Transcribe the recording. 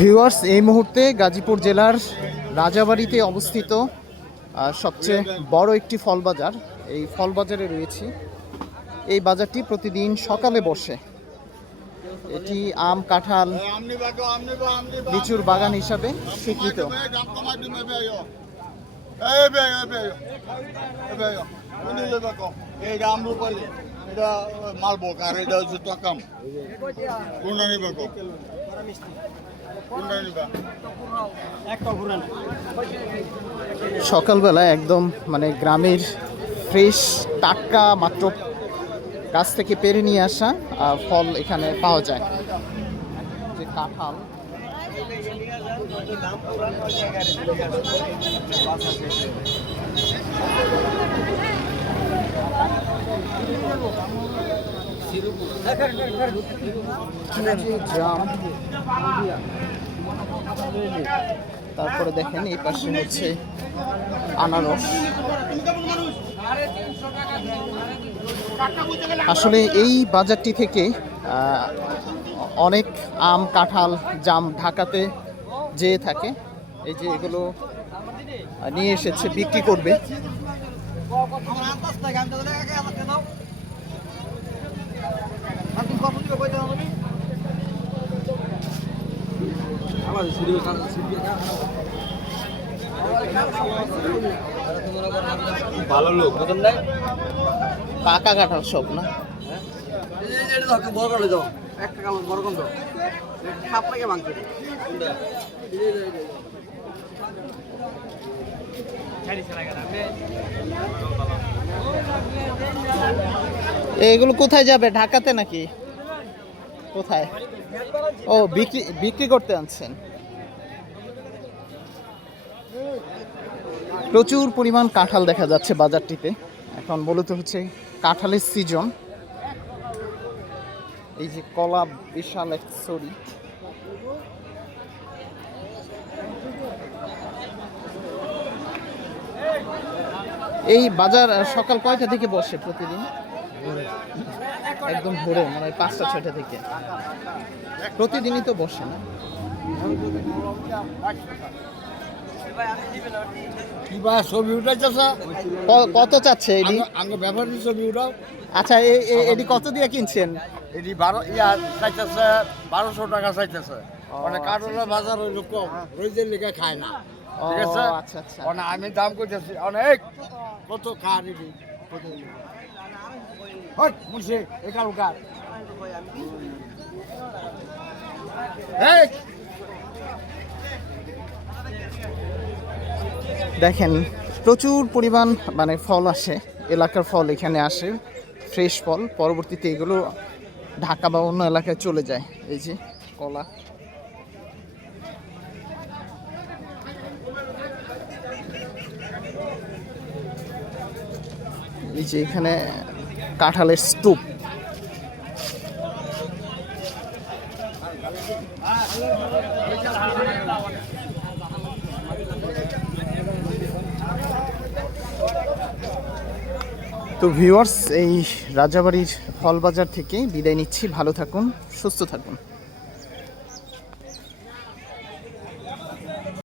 Viewers, এই মুহূর্তে গাজীপুর জেলার রাজাবাড়িতে অবস্থিত সবচেয়ে বড় একটি ফল বাজার, এই ফল বাজারে রয়েছি। এই বাজারটি প্রতিদিন সকালে বসে। এটি আম, কাঁঠাল, লিচুর বাগান হিসাবে স্বীকৃত। সকালবেলা একদম মানে গ্রামের ফ্রেশ টাটকা মাত্র গাছ থেকে পেরে নিয়ে আসা ফল এখানে পাওয়া যায়। যে কাঁঠাল, জাম, তারপরে দেখেন এই পাশে হচ্ছে আনারস। আসলে এই বাজারটি থেকে অনেক আম, কাঁঠাল, জাম ঢাকাতে যেয়ে থাকে। এই যে এগুলো নিয়ে এসেছে, বিক্রি করবে। ভালো লোক পাকা কাঁঠাল সব না, এগুলো কোথায় যাবে? ঢাকাতে নাকি কোথায়? ও, বিক্রি করতে আনছেন। প্রচুর পরিমাণ কাঁঠাল দেখা যাচ্ছে বাজারটিতে। এখন মূলত হচ্ছে কাঁঠালের সিজন। এই যে কলা, বিশাল এক ছড়ি। এই বাজার সকাল কয়টা থেকে বসে প্রতিদিন? একদম ভোরে, মানে 5টা-6টা থেকে প্রতিদিনই তো বসে না? কত চাচ্ছে এটি? আচ্ছা, এটি কত দিয়ে কিনছেন? এটি 1200 টাকা চাইতেছে। মানে কাঠোলা বাজার ওই লোক রোজের লেগে খায় না, ঠিক আছে? আচ্ছা আচ্ছা, আমি দাম করতেছি অনেক। কত কাঠ এটি? দেখেন প্রচুর পরিমাণ মানে ফল আসে, এলাকার ফল এখানে আসে, ফ্রেশ ফল। পরবর্তীতে এগুলো ঢাকা বা অন্য এলাকায় চলে যায়। এই যে কলা, এই যে এখানে কাঁঠালের স্তূপ। তো ভিউয়ার্স, এই রাজাবাড়ির ফল বাজার থেকে বিদায় নিচ্ছি। ভালো থাকুন, সুস্থ থাকুন।